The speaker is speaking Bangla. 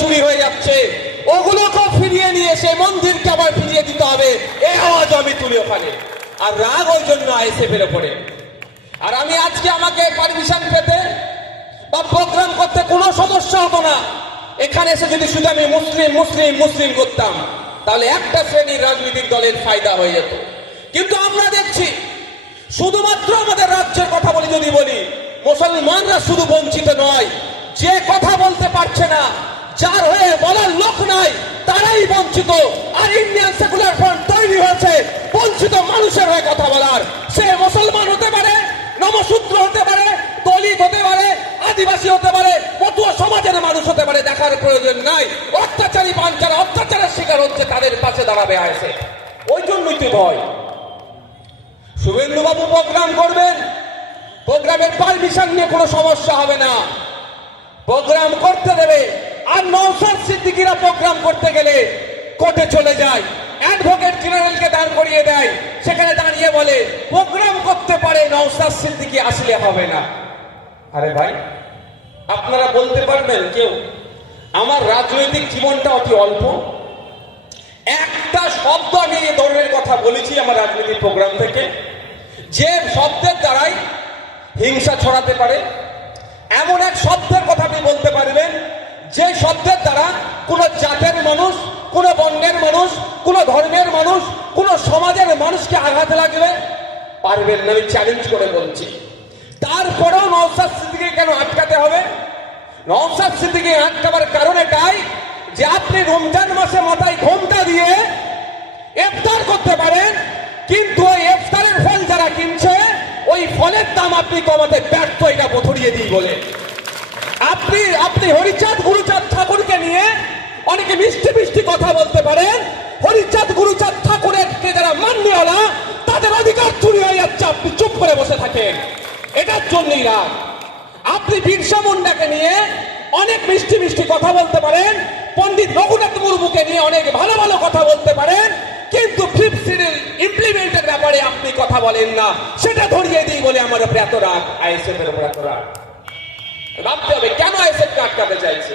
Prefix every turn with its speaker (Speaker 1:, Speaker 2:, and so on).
Speaker 1: চুরি হয়ে যাচ্ছে। ওগুলোকেও ফিরিয়ে নিয়ে এসে মন্দিরকে আবার ফিরিয়ে দিতে হবে। এই আওয়াজ আমি তুলি ওখানে। আর রাগ ওই জন্য আইএসএফ এর ওপরে আর আমি আজকে আমাকে পারমিশন পেতে বা প্রোগ্রাম করতে কোনো সমস্যা হতো না। এখানে এসে যদি শুধু আমি মুসলিম মুসলিম মুসলিম করতাম, তাহলে একটা শ্রেণির রাজনৈতিক দলের ফায়দা হয়ে যেত। কিন্তু আমরা দেখছি, শুধুমাত্র আমাদের রাজ্যের কথা বলি, যদি বলি, মুসলমানরা শুধু বঞ্চিত নয়, যে কথা বলতে পারছে না যার হয়ে বলার লোক নাই, তারাই বঞ্চিত। আর ইন্ডিয়ান সেকুলার ফ্রন্ট তৈরি হয়েছে, বঞ্চিত মানুষের হয়ে কথা বলার। সে মুসলমান হতে পারে, নমশূদ্র হতে পারে, দলিত হতে পারে, আদিবাসী হতে পারে পটুয়া সমাজের মানুষ হতে পারে, দেখার প্রয়োজন নাই। অত্যাচারী পান যারা অত্যাচারের শিকার হচ্ছে, তাদের পাশে দাঁড়াবে আসে ওই জন্যই তো ভয়। শুভেন্দু বাবু প্রোগ্রাম করবেন। প্রোগ্রামের পারমিশন নিয়ে কোনো সমস্যা হবে না। প্রোগ্রাম করতে দেবে। আর নৌসাদ সিদ্দিকিরা প্রোগ্রাম করতে গেলে কোর্টে চলে যায়। অ্যাডভোকেট জেনারেলকে দাঁড় করিয়ে দেয়। সেখানে দাঁড়িয়ে বলে, প্রোগ্রাম করতে পারে নৌসাদ সিদ্দিকি, আসলে হবে না। আরে ভাই, আপনারা বলতে পারবেন কেউ, আমার রাজনৈতিক জীবনটা অতি অল্প। একটা শব্দ আমি ধরনের কথা বলেছি আমার রাজনৈতিক প্রোগ্রাম থেকে। যে শব্দের দ্বারাই হিংসা ছড়াতে পারে, এমন এক শব্দের কথা আপনি বলতে পারবেন যে শব্দের দ্বারা কোন জাতের মানুষ, কোন বর্ণের মানুষ, কোন ধর্মের মানুষ, কোন সমাজের মানুষকে আঘাত লাগবে পারবেন না, আমি চ্যালেঞ্জ করে বলছি। তারপরেও নওসাদ সিদ্দিকে কেন আটকাতে হবে? নওসাদ সিদ্দিকে আটকাবার কারণ এটাই যে আপনি রমজান মাসে মাথায় ঘোমটা দিয়ে ইফতার করতে পারেন, কিন্তু ওই ইফতারের ফল যারা কিনছে, ওই ফলের দাম আপনি কমাতে ব্যর্থ, এটা পথরিয়ে দিই বলে। আপনি আপনি হরিচাঁদ গুরুচাঁদ ঠাকুরকে নিয়ে অনেকে মিষ্টি মিষ্টি কথা বলতে পারেন। হরিচাঁদ গুরুচাঁদ ঠাকুরের কে যারা মান্যওয়ালা, তাদের অধিকার চুরি হয়ে যাচ্ছে। আপনি চুপ করে বসে থাকেন। এটার জন্যই রাগ। আপনি বিরসা মুন্ডাকে নিয়ে অনেক মিষ্টি মিষ্টি কথা বলতে পারেন। পণ্ডিত রঘুনাথ মুর্মুকে নিয়ে অনেক ভালো ভালো কথা বলতে পারেন। কিন্তু ফিফথ সিরিল ইমপ্লিমেন্টের ব্যাপারে আপনি কথা বলেন না। সেটা ধরিয়ে দিই বলে আমার উপরে এত রাগ আইএসএফ এর উপর এত রাগ। ভাবতে হবে কেন এসে কাটকাতে চাইছে?